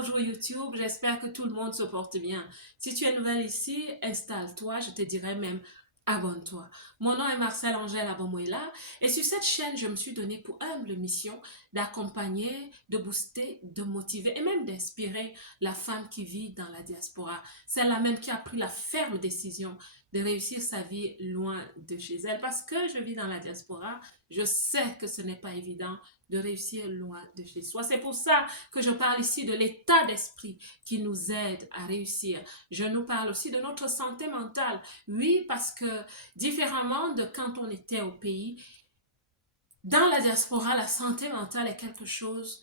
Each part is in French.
bonjour YouTube, j'espère que tout le monde se porte bien. Si tu es nouvelle ici, installe-toi, je te dirais même abonne-toi. Mon nom est Marcel Angèle Abomoïla et sur cette chaîne, je me suis donné pour humble mission d'accompagner, de booster, de motiver et même d'inspirer la femme qui vit dans la diaspora. Celle-là même qui a pris la ferme décision de réussir sa vie loin de chez elle. Parce que je vis dans la diaspora, je sais que ce n'est pas évident de réussir loin de chez soi. C'est pour ça que je parle ici de l'état d'esprit qui nous aide à réussir. Je nous parle aussi de notre santé mentale. Oui, parce que différemment de quand on était au pays, dans la diaspora, la santé mentale est quelque chose,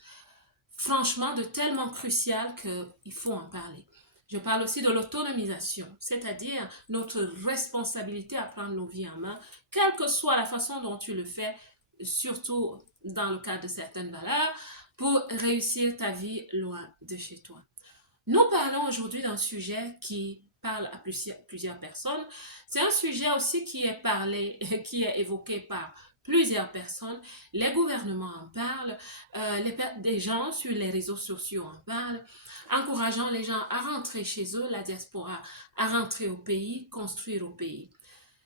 franchement, de tellement crucial qu'il faut en parler. Je parle aussi de l'autonomisation, c'est-à-dire notre responsabilité à prendre nos vies en main, quelle que soit la façon dont tu le fais, surtout dans le cadre de certaines valeurs, pour réussir ta vie loin de chez toi. Nous parlons aujourd'hui d'un sujet qui parle à plusieurs personnes. C'est un sujet aussi qui est parlé, qui est évoqué par plusieurs personnes. Les gouvernements en parlent, des gens sur les réseaux sociaux en parlent, encourageant les gens à rentrer chez eux, la diaspora, à rentrer au pays, construire au pays.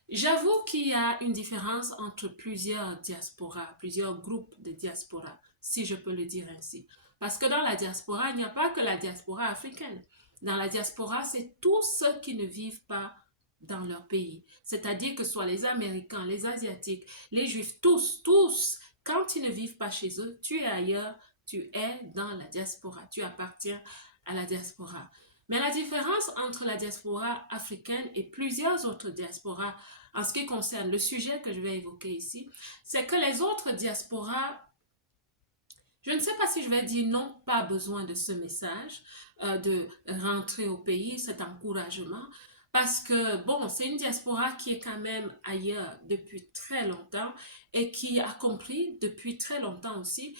J'avoue qu'il y a une différence entre plusieurs diasporas, plusieurs groupes de diaspora, si je peux le dire ainsi. Parce que dans la diaspora, il n'y a pas que la diaspora africaine. Dans la diaspora, c'est tous ceux qui ne vivent pas dans leur pays. C'est-à-dire que ce soit les Américains, les Asiatiques, les Juifs, tous, quand ils ne vivent pas chez eux, tu es ailleurs, tu es dans la diaspora, tu appartiens à la diaspora. Mais la différence entre la diaspora africaine et plusieurs autres diasporas en ce qui concerne le sujet que je vais évoquer ici, c'est que les autres diasporas, je ne sais pas si je vais dire n'ont pas besoin de ce message, de rentrer au pays, cet encouragement, parce que, bon, c'est une diaspora qui est quand même ailleurs depuis très longtemps et qui a compris depuis très longtemps aussi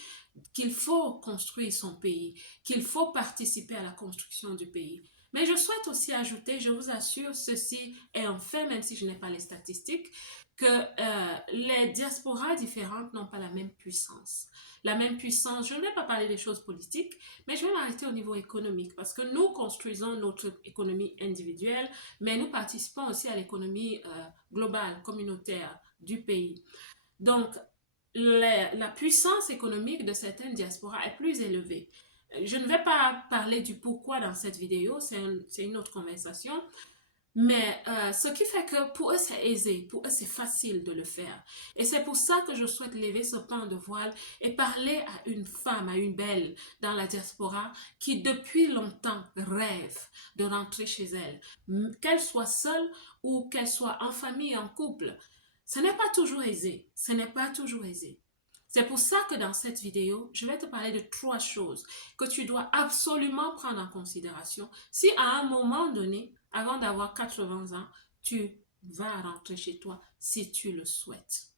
qu'il faut construire son pays, qu'il faut participer à la construction du pays. Mais je souhaite aussi ajouter, je vous assure, ceci est un fait, même si je n'ai pas les statistiques, que les diasporas différentes n'ont pas la même puissance. La même puissance, je ne vais pas parler des choses politiques, mais je vais m'arrêter au niveau économique, parce que nous construisons notre économie individuelle, mais nous participons aussi à l'économie globale, communautaire du pays. Donc, la puissance économique de certaines diasporas est plus élevée. Je ne vais pas parler du pourquoi dans cette vidéo, c'est une autre conversation, mais ce qui fait que pour eux c'est aisé, pour eux c'est facile de le faire. Et c'est pour ça que je souhaite lever ce pan de voile et parler à une femme, à une belle dans la diaspora qui depuis longtemps rêve de rentrer chez elle, qu'elle soit seule ou qu'elle soit en famille, en couple. Ce n'est pas toujours aisé, ce n'est pas toujours aisé. C'est pour ça que dans cette vidéo, je vais te parler de 3 choses que tu dois absolument prendre en considération si à un moment donné, avant d'avoir 80 ans, tu vas rentrer chez toi si tu le souhaites.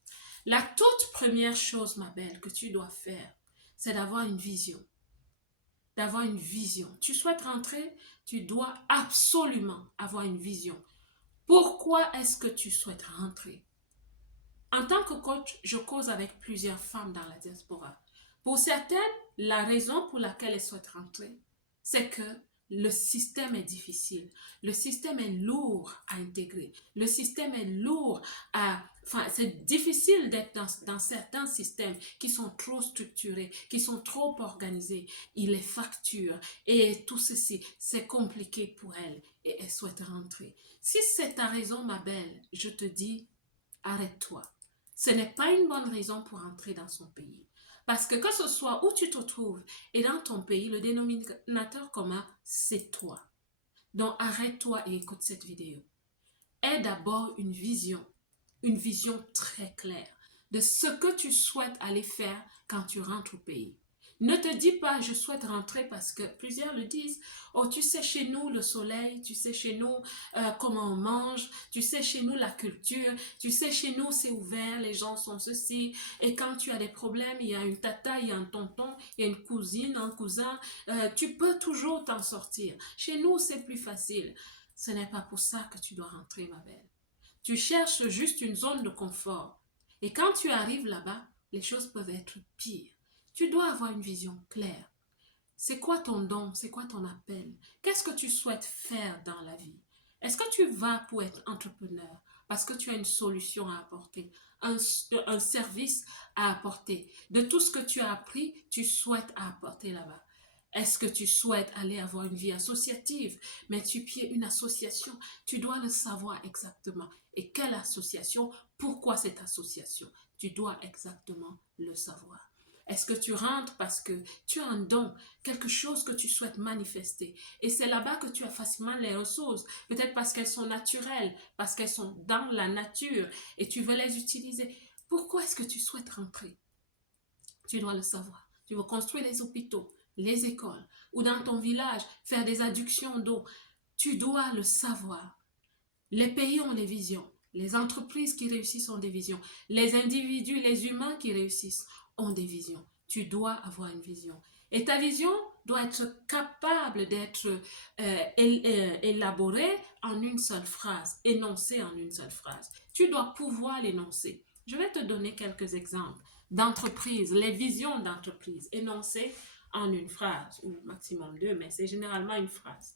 La toute première chose, ma belle, que tu dois faire, c'est d'avoir une vision. D'avoir une vision. Tu souhaites rentrer, tu dois absolument avoir une vision. Pourquoi est-ce que tu souhaites rentrer? En tant que coach, je cause avec plusieurs femmes dans la diaspora. Pour certaines, la raison pour laquelle elles souhaitent rentrer, c'est que le système est difficile. Le système est lourd à intégrer. Le système est lourd à... Enfin, c'est difficile d'être dans certains systèmes qui sont trop structurés, qui sont trop organisés. Ils les facturent et tout ceci, c'est compliqué pour elles et elles souhaitent rentrer. Si c'est ta raison, ma belle, je te dis, arrête-toi. Ce n'est pas une bonne raison pour entrer dans son pays. Parce que ce soit où tu te trouves et dans ton pays, le dénominateur commun, c'est toi. Donc arrête-toi et écoute cette vidéo. Aie d'abord une vision très claire de ce que tu souhaites aller faire quand tu rentres au pays. Ne te dis pas, je souhaite rentrer parce que plusieurs le disent. Oh, tu sais chez nous le soleil, tu sais chez nous comment on mange, tu sais chez nous la culture, tu sais chez nous c'est ouvert, les gens sont ceci. Et quand tu as des problèmes, il y a une tata, il y a un tonton, il y a une cousine, un cousin, tu peux toujours t'en sortir. Chez nous c'est plus facile. Ce n'est pas pour ça que tu dois rentrer, ma belle. Tu cherches juste une zone de confort. Et quand tu arrives là-bas, les choses peuvent être pires. Tu dois avoir une vision claire. C'est quoi ton don? C'est quoi ton appel? Qu'est-ce que tu souhaites faire dans la vie? Est-ce que tu vas pour être entrepreneur parce que tu as une solution à apporter, un service à apporter? De tout ce que tu as appris, tu souhaites apporter là-bas. Est-ce que tu souhaites aller avoir une vie associative? Mais tu pieds une association, tu dois le savoir exactement. Et quelle association? Pourquoi cette association? Tu dois exactement le savoir. Est-ce que tu rentres parce que tu as un don, quelque chose que tu souhaites manifester? Et c'est là-bas que tu as facilement les ressources. Peut-être parce qu'elles sont naturelles, parce qu'elles sont dans la nature et tu veux les utiliser. Pourquoi est-ce que tu souhaites rentrer? Tu dois le savoir. Tu veux construire les hôpitaux, les écoles ou dans ton village, faire des adductions d'eau. Tu dois le savoir. Les pays ont des visions. Les entreprises qui réussissent ont des visions. Les individus, les humains qui réussissent ont des visions. Tu dois avoir une vision. Et ta vision doit être capable d'être élaborée en une seule phrase, énoncée en une seule phrase. Tu dois pouvoir l'énoncer. Je vais te donner quelques exemples d'entreprises, les visions d'entreprises énoncées en une phrase, ou maximum deux, mais c'est généralement une phrase.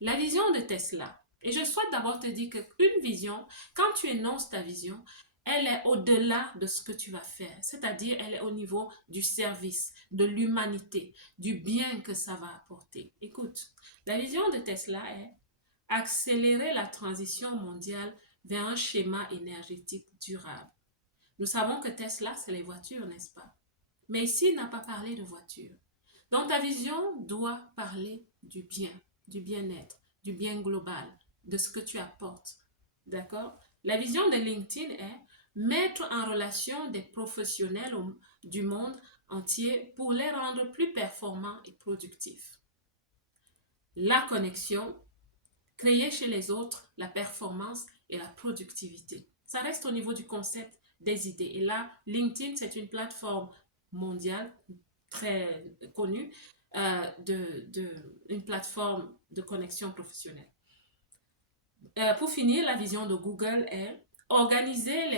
La vision de Tesla. Et je souhaite d'abord te dire qu'une vision, quand tu énonces ta vision, elle est au-delà de ce que tu vas faire. C'est-à-dire, elle est au niveau du service, de l'humanité, du bien que ça va apporter. Écoute, la vision de Tesla est accélérer la transition mondiale vers un schéma énergétique durable. Nous savons que Tesla, c'est les voitures, n'est-ce pas? Mais ici, il n'a pas parlé de voitures. Donc, ta vision doit parler du bien-être, du bien global, de ce que tu apportes. D'accord? La vision de LinkedIn est mettre en relation des professionnels du monde entier pour les rendre plus performants et productifs. La connexion, créer chez les autres la performance et la productivité. Ça reste au niveau du concept des idées. Et là, LinkedIn, c'est une plateforme mondiale très connue, une plateforme de connexion professionnelle. Pour finir, la vision de Google est organiser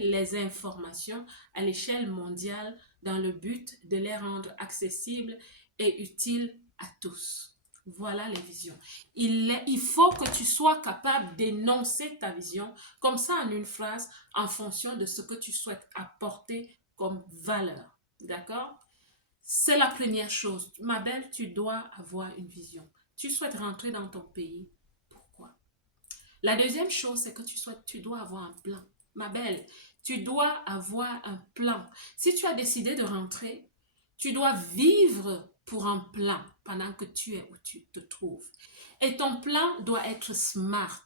les informations à l'échelle mondiale dans le but de les rendre accessibles et utiles à tous. Voilà les visions. Il faut que tu sois capable d'énoncer ta vision comme ça en une phrase en fonction de ce que tu souhaites apporter comme valeur. D'accord? C'est la première chose. Ma belle, tu dois avoir une vision. Tu souhaites rentrer dans ton pays. Pourquoi? La deuxième chose, c'est que tu dois avoir un plan. Ma belle, tu dois avoir un plan. Si tu as décidé de rentrer, tu dois vivre pour un plan pendant que tu es où tu te trouves. Et ton plan doit être smart.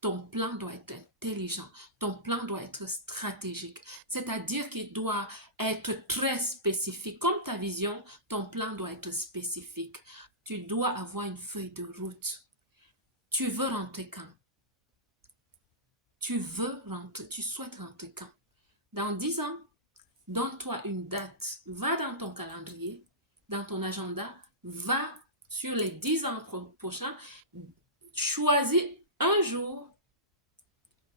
Ton plan doit être intelligent. Ton plan doit être stratégique. C'est-à-dire qu'il doit être très spécifique. Comme ta vision, ton plan doit être spécifique. Tu dois avoir une feuille de route. Tu veux rentrer quand? Tu souhaites rentrer quand? Dans 10 ans, donne-toi une date. Va dans ton calendrier, dans ton agenda, va sur les 10 ans prochains, choisis un jour,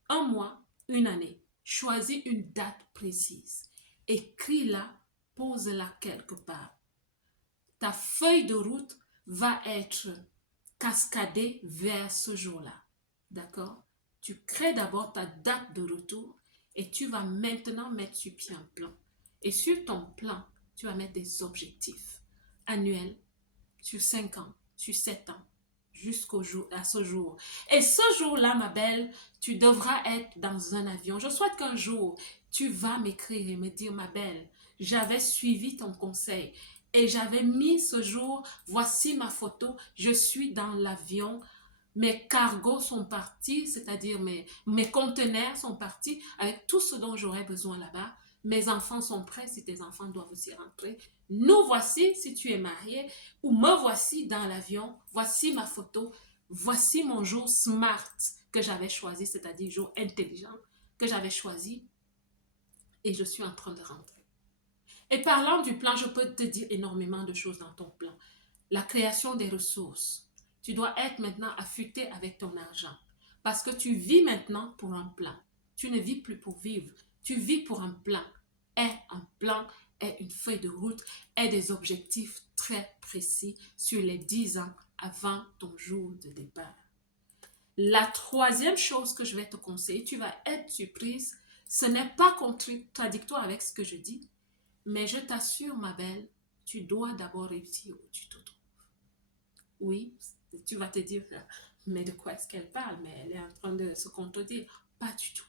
un mois, une année. Choisis une date précise. Écris-la, pose-la quelque part. Ta feuille de route va être cascadée vers ce jour-là. D'accord? Tu crées d'abord ta date de retour et tu vas maintenant mettre sur pied un plan. Et sur ton plan, tu vas mettre des objectifs annuels sur 5 ans, sur 7 ans, à ce jour. Et ce jour-là, ma belle, tu devras être dans un avion. Je souhaite qu'un jour, tu vas m'écrire et me dire, ma belle, j'avais suivi ton conseil et j'avais mis ce jour, voici ma photo, je suis dans l'avion. Mes cargos sont partis, c'est-à-dire mes conteneurs sont partis avec tout ce dont j'aurais besoin là-bas. Mes enfants sont prêts si tes enfants doivent aussi rentrer. Nous voici si tu es marié ou me voici dans l'avion. Voici ma photo. Voici mon jour smart que j'avais choisi, c'est-à-dire jour intelligent que j'avais choisi et je suis en train de rentrer. Et parlant du plan, je peux te dire énormément de choses dans ton plan. La création des ressources. Tu dois être maintenant affûté avec ton argent parce que tu vis maintenant pour un plan. Tu ne vis plus pour vivre. Tu vis pour un plan. Aie un plan, aie une feuille de route, aie des objectifs très précis sur les 10 ans avant ton jour de départ. La troisième chose que je vais te conseiller, tu vas être surprise, ce n'est pas contradictoire avec ce que je dis, mais je t'assure, ma belle, tu dois d'abord réussir où tu te trouves. Oui, tu vas te dire, mais de quoi est-ce qu'elle parle? Mais elle est en train de se contredire. Pas du tout.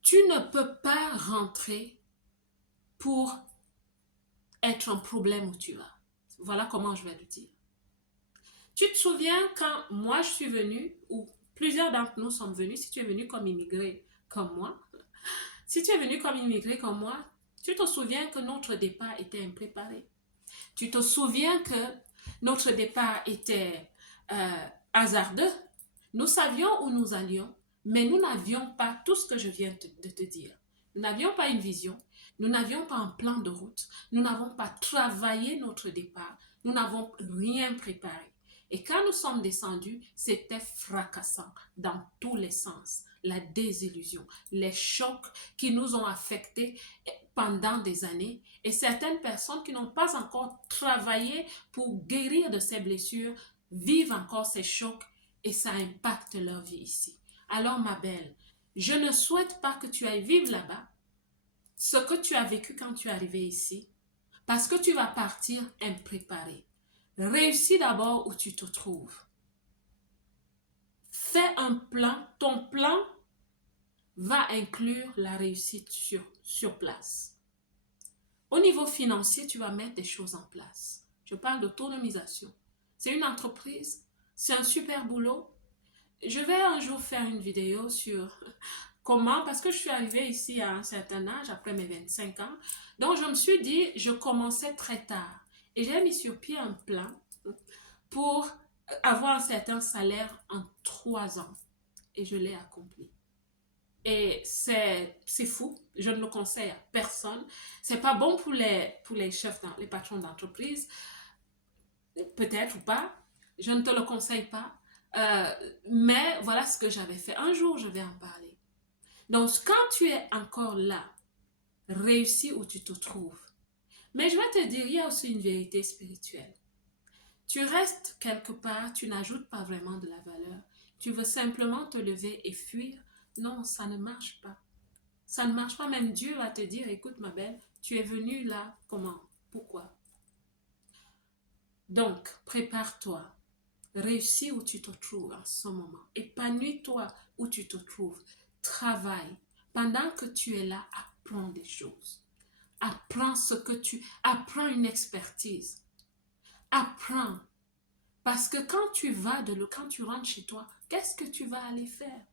Tu ne peux pas rentrer pour être un problème où tu vas. Voilà comment je vais le dire. Tu te souviens quand moi je suis venue, ou plusieurs d'entre nous sommes venus, si tu es venu comme immigré comme moi, si tu es venu comme immigré comme moi, tu te souviens que notre départ était impréparé. Tu te souviens que notre départ était hasardeux. Nous savions où nous allions, mais nous n'avions pas tout ce que je viens de te dire. Nous n'avions pas une vision, nous n'avions pas un plan de route, nous n'avons pas travaillé notre départ, nous n'avons rien préparé. Et quand nous sommes descendus, c'était fracassant dans tous les sens. La désillusion, les chocs qui nous ont affectés pendant des années et certaines personnes qui n'ont pas encore travaillé pour guérir de ces blessures vivent encore ces chocs et ça impacte leur vie ici. Alors ma belle, je ne souhaite pas que tu ailles vivre là-bas ce que tu as vécu quand tu es arrivé ici parce que tu vas partir impréparé. Réussis d'abord où tu te trouves. Fais un plan. Ton plan va inclure la réussite sur place. Au niveau financier, tu vas mettre des choses en place. Je parle d'autonomisation. C'est une entreprise, c'est un super boulot. Je vais un jour faire une vidéo sur comment, parce que je suis arrivée ici à un certain âge, après mes 25 ans, donc je me suis dit, je commençais très tard. Et j'ai mis sur pied un plan pour avoir un certain salaire en 3 ans. Et je l'ai accompli. Et c'est fou, je ne le conseille à personne. C'est pas bon pour les chefs, les patrons d'entreprise, peut-être ou pas, je ne te le conseille pas. Mais voilà ce que j'avais fait. Un jour, je vais en parler. Donc, quand tu es encore là, réussis où tu te trouves. Mais je vais te dire, il y a aussi une vérité spirituelle. Tu restes quelque part, tu n'ajoutes pas vraiment de la valeur. Tu veux simplement te lever et fuir. Non, ça ne marche pas. Ça ne marche pas. Même Dieu va te dire, écoute ma belle, tu es venue là, comment? Pourquoi? Donc, prépare-toi. Réussis où tu te trouves en ce moment. Épanouis-toi où tu te trouves. Travaille. Pendant que tu es là, apprends des choses. Apprends ce que tu... Apprends une expertise. Apprends. Parce que quand tu rentres chez toi, qu'est-ce que tu vas aller faire?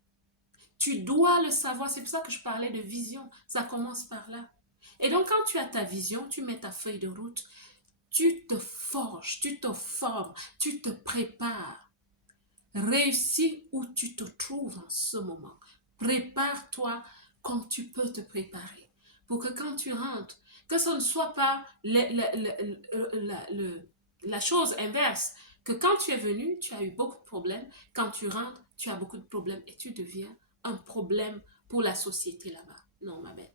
Tu dois le savoir. C'est pour ça que je parlais de vision. Ça commence par là. Et donc, quand tu as ta vision, tu mets ta feuille de route, tu te forges, tu te formes, tu te prépares. Réussis où tu te trouves en ce moment. Prépare-toi comme tu peux te préparer. Pour que quand tu rentres, que ce ne soit pas la chose inverse. Que quand tu es venu, tu as eu beaucoup de problèmes. Quand tu rentres, tu as beaucoup de problèmes et tu deviens un problème pour la société là-bas. Non, ma belle,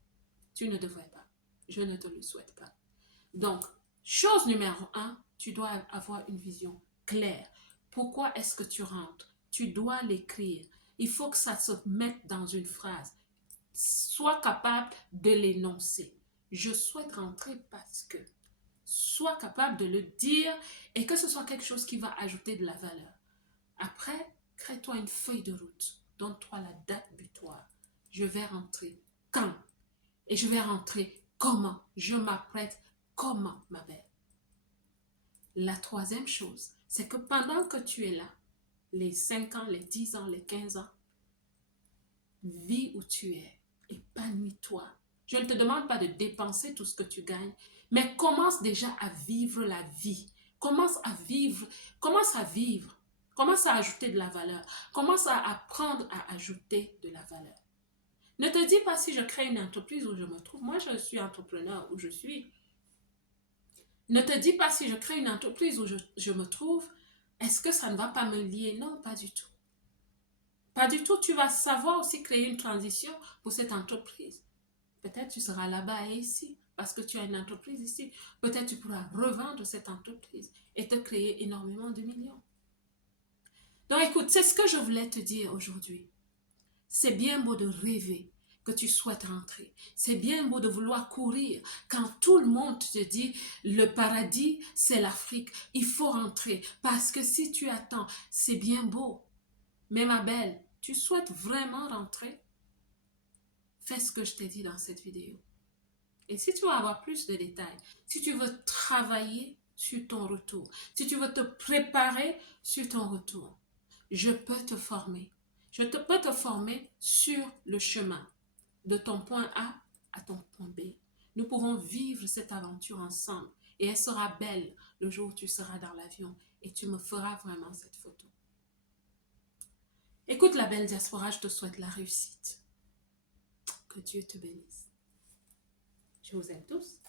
tu ne devrais pas. Je ne te le souhaite pas. Donc, chose numéro 1, tu dois avoir une vision claire. Pourquoi est-ce que tu rentres? Tu dois l'écrire. Il faut que ça se mette dans une phrase. Sois capable de l'énoncer. Je souhaite rentrer parce que. Sois capable de le dire et que ce soit quelque chose qui va ajouter de la valeur. Après, crée-toi une feuille de route. Donne-toi la date butoir. Je vais rentrer quand? Et je vais rentrer comment? Je m'apprête comment, ma belle? La troisième chose, c'est que pendant que tu es là, les 5 ans, les 10 ans, les 15 ans, vis où tu es, épanouis-toi. Je ne te demande pas de dépenser tout ce que tu gagnes, mais commence déjà à vivre la vie. Commence à vivre, commence à ajouter de la valeur, commence à apprendre à ajouter de la valeur. Ne te dis pas si je crée une entreprise où je me trouve. Moi, je suis entrepreneur où je suis. Ne te dis pas si je crée une entreprise où je me trouve, est-ce que ça ne va pas me lier? Non, pas du tout. Pas du tout. Tu vas savoir aussi créer une transition pour cette entreprise. Peut-être tu seras là-bas et ici. parce que tu as une entreprise ici. Peut-être tu pourras revendre cette entreprise et te créer énormément de millions. Donc écoute, c'est ce que je voulais te dire aujourd'hui. C'est bien beau de rêver que tu souhaites rentrer. C'est bien beau de vouloir courir quand tout le monde te dit le paradis, c'est l'Afrique. Il faut rentrer parce que si tu attends, c'est bien beau. Mais ma belle, tu souhaites vraiment rentrer? Fais ce que je t'ai dit dans cette vidéo. Et si tu veux avoir plus de détails, si tu veux travailler sur ton retour, si tu veux te préparer sur ton retour, je peux te former. Peux te former sur le chemin de ton point A à ton point B. Nous pouvons vivre cette aventure ensemble et elle sera belle le jour où tu seras dans l'avion et tu me feras vraiment cette photo. Écoute la belle diaspora, je te souhaite la réussite. Que Dieu te bénisse. Je vous aime tous.